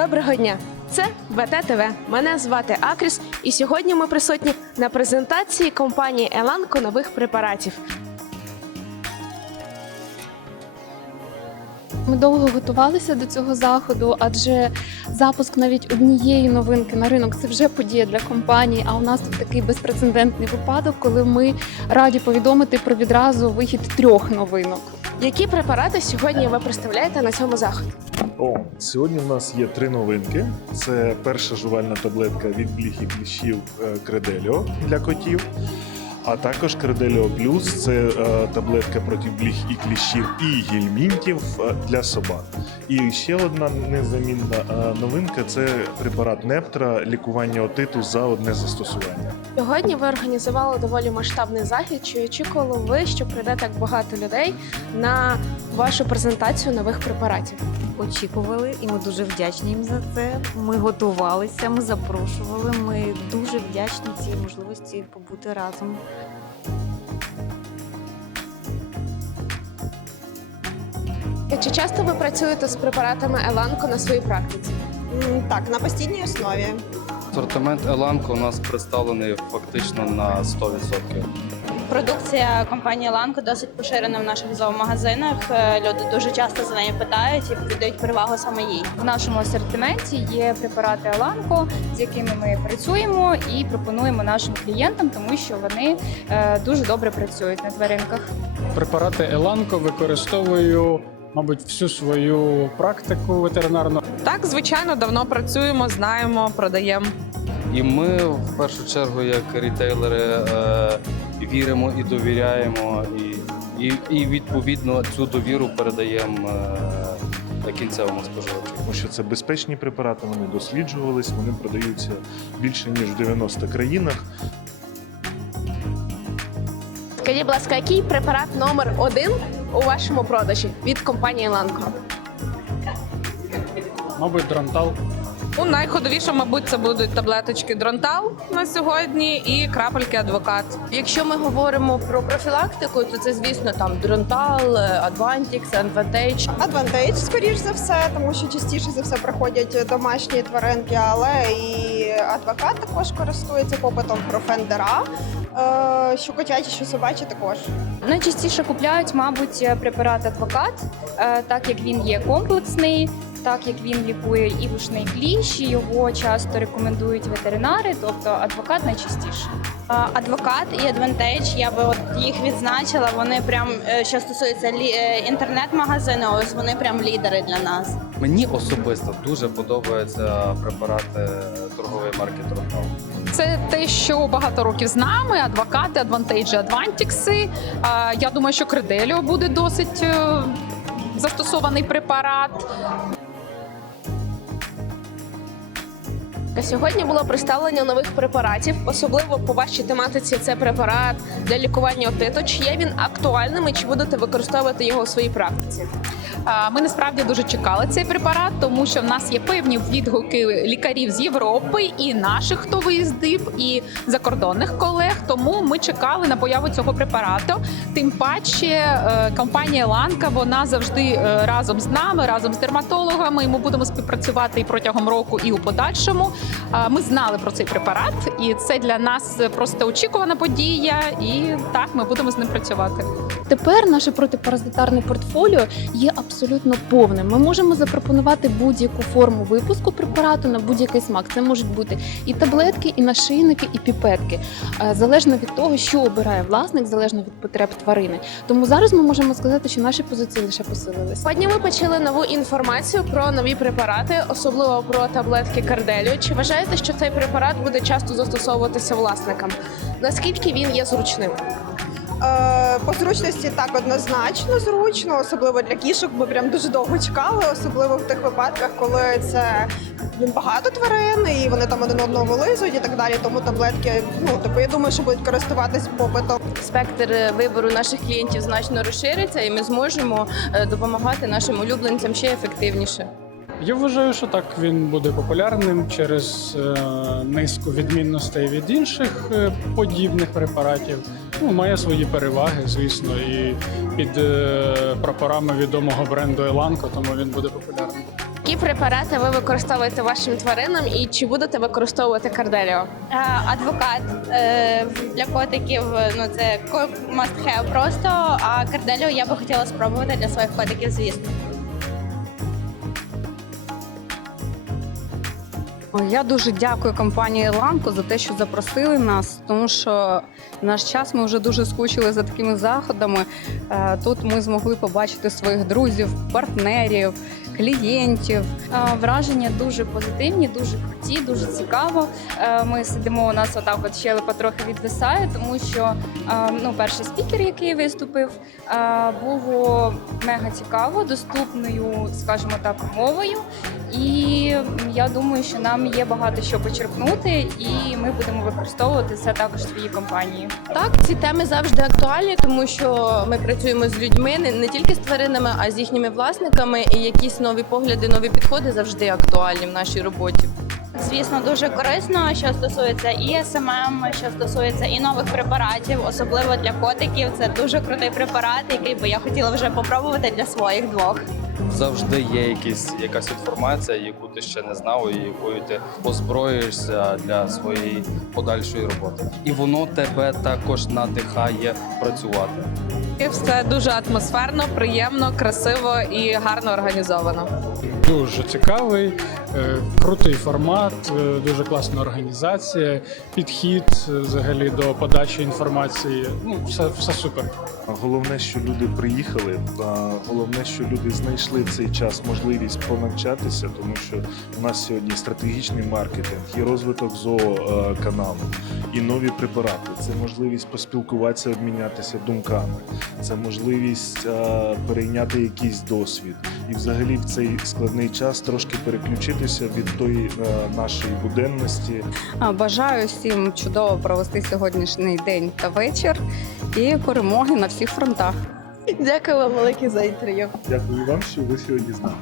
Доброго дня! Це ВТ ТВ. Мене звати Акріс, і сьогодні ми присутні на презентації компанії Еланко нових препаратів. Ми довго готувалися до цього заходу, адже запуск навіть однієї новинки на ринок це вже подія для компанії. А у нас тут такий безпрецедентний випадок, коли ми раді повідомити про відразу вихід трьох новинок. Які препарати сьогодні ви представляєте на цьому заході? О, сьогодні в нас є три новинки. Це перша жувальна таблетка від бліх і кліщів Кределіо для котів. А також Кределіо Плюс це е, таблетка проти бліх і кліщів і гельмінтів е, для собак. І ще одна незамінна е, новинка це препарат Нептра лікування отиту за одне застосування. Сьогодні ви організували доволі масштабний захід. Чи очікували ви, що прийде так багато людей на вашу презентацію нових препаратів? очікували, і ми дуже вдячні їм за це. Ми готувалися, ми запрошували. Ми дуже вдячні цій можливості побути разом. Чи часто ви працюєте з препаратами Еланко на своїй практиці? Так, на постійній основі. Асортимент Еланко у нас представлений фактично на 100%. Продукція компанії Ланко досить поширена в наших зоомагазинах. Е, Люди дуже часто за нею питають і віддають перевагу саме їй. В нашому асортименті є препарати Аланко, з якими ми працюємо і пропонуємо нашим клієнтам, тому що вони е, дуже добре працюють на тваринках. препарати Еланко використовую, мабуть, всю свою практику ветеринарну. Так, звичайно, давно працюємо, знаємо, продаємо. І ми в першу чергу, як рітейлери, е, віримо і довіряємо, і, і, і відповідно цю довіру передаємо е, кінцевому споживачу. Тому що це безпечні препарати, вони досліджувались, вони продаються більше ніж в 90 країнах. Скажіть, будь ласка, який препарат номер один у вашому продажі від компанії Еланко? Мабуть, дронтал. Ну, найходовіше, мабуть, це будуть таблеточки Дронтал на сьогодні і крапельки адвокат. Якщо ми говоримо про профілактику, то це звісно там Дронтал, Advantix, Advantage. Advantage, скоріш за все, тому що частіше за все приходять домашні тваринки, але і адвокат також користується попитом профендера. Е, що котячі, що собачі також. Найчастіше купляють, мабуть, препарат адвокат, е, так як він є комплексний. Так як він лікує і вушний кліщ, і його часто рекомендують ветеринари, тобто адвокат найчастіше. Адвокат і Advantage, я би от їх відзначила. Вони прям е, що стосується лі- е, інтернет-магазину, ось вони прям лідери для нас. Мені особисто дуже подобаються препарати торгової марки Тротал. Це те, що багато років з нами. Адвокати, адвантейджі, адвантікси. Я думаю, що Кределіо буде досить е, застосований препарат. Сьогодні було представлення нових препаратів, особливо по вашій тематиці. Це препарат для лікування отиту. Чи є він актуальним і чи будете використовувати його у своїй практиці? Ми насправді дуже чекали цей препарат, тому що в нас є певні відгуки лікарів з Європи і наших, хто виїздив, і закордонних колег. Тому ми чекали на появу цього препарату. Тим паче, е, компанія Ланка вона завжди е, разом з нами, разом з дерматологами. Ми будемо співпрацювати і протягом року, і у подальшому. Ми знали про цей препарат, і це для нас просто очікувана подія. І так ми будемо з ним працювати. Тепер наше протипаразитарне портфоліо є абсолютно повним. Ми можемо запропонувати будь-яку форму випуску препарату на будь-який смак. Це можуть бути і таблетки, і нашийники, і піпетки, Е, залежно від того, що обирає власник, залежно від потреб тварини. Тому зараз ми можемо сказати, що наші позиції лише посилилися. Сьогодні ми почали нову інформацію про нові препарати, особливо про таблетки Карделю. Чи вважаєте, що цей препарат буде часто застосовуватися власникам? Наскільки він є зручним? Е, по зручності так однозначно зручно, особливо для кішок. Ми прям дуже довго чекали, особливо в тих випадках, коли це багато тварин, і вони там один одного вилизують і так далі. Тому таблетки, ну типу, я думаю, що будуть користуватись попитом. Спектр е, вибору наших клієнтів значно розшириться, і ми зможемо е, допомагати нашим улюбленцям ще ефективніше. Я вважаю, що так він буде популярним через е, низку відмінностей від інших е, подібних препаратів. Ну, має свої переваги, звісно, і під е, прапорами відомого бренду Еланко, тому він буде популярним. Які препарати ви використовуєте вашим тваринам і чи будете використовувати карделіо? Адвокат для котиків ну це must have просто. А карделіо я би хотіла спробувати для своїх котиків, звісно. Я дуже дякую компанії Ламко за те, що запросили нас, тому що наш час ми вже дуже скучили за такими заходами. Е, Тут ми змогли побачити своїх друзів, партнерів, клієнтів. Враження дуже позитивні, дуже круті, дуже цікаво. Е, Ми сидимо, у нас отак от щелепа трохи відвисає, тому що е, ну, перший спікер, який виступив, е, було мега цікаво, доступною, скажімо так, мовою. І я думаю, що нам є багато що почерпнути, і ми будемо використовувати це також в своїй компанії. Так, ці теми завжди актуальні, тому що ми працюємо з людьми не, не тільки з тваринами, а з їхніми власниками. І якісь нові погляди, нові підходи завжди актуальні в нашій роботі. Звісно, дуже корисно, що стосується і СММ, що стосується і нових препаратів, особливо для котиків. Це дуже крутий препарат, який би я хотіла вже попробувати для своїх двох. Завжди є якісь, якась інформація, яку ти ще не знав, і якою ти озброїшся для своєї подальшої роботи. І воно тебе також надихає працювати. Все дуже атмосферно, приємно, красиво і гарно організовано. Дуже цікавий, е, крутий формат, е, дуже класна організація, підхід е, взагалі до подачі інформації. Ну, все, все супер. Головне, що люди приїхали. Головне, що люди знайшли в цей час можливість понавчатися, тому що у нас сьогодні стратегічний маркетинг, є розвиток зооканалу і нові препарати. Це можливість поспілкуватися, обмінятися думками. Це можливість а, перейняти якийсь досвід і, взагалі, в цей складний час трошки переключитися від тої а, нашої буденності. Бажаю всім чудово провести сьогоднішній день та вечір і перемоги на всіх фронтах. Дякую вам велике за інтерв'ю. Дякую вам, що ви сьогодні з нами.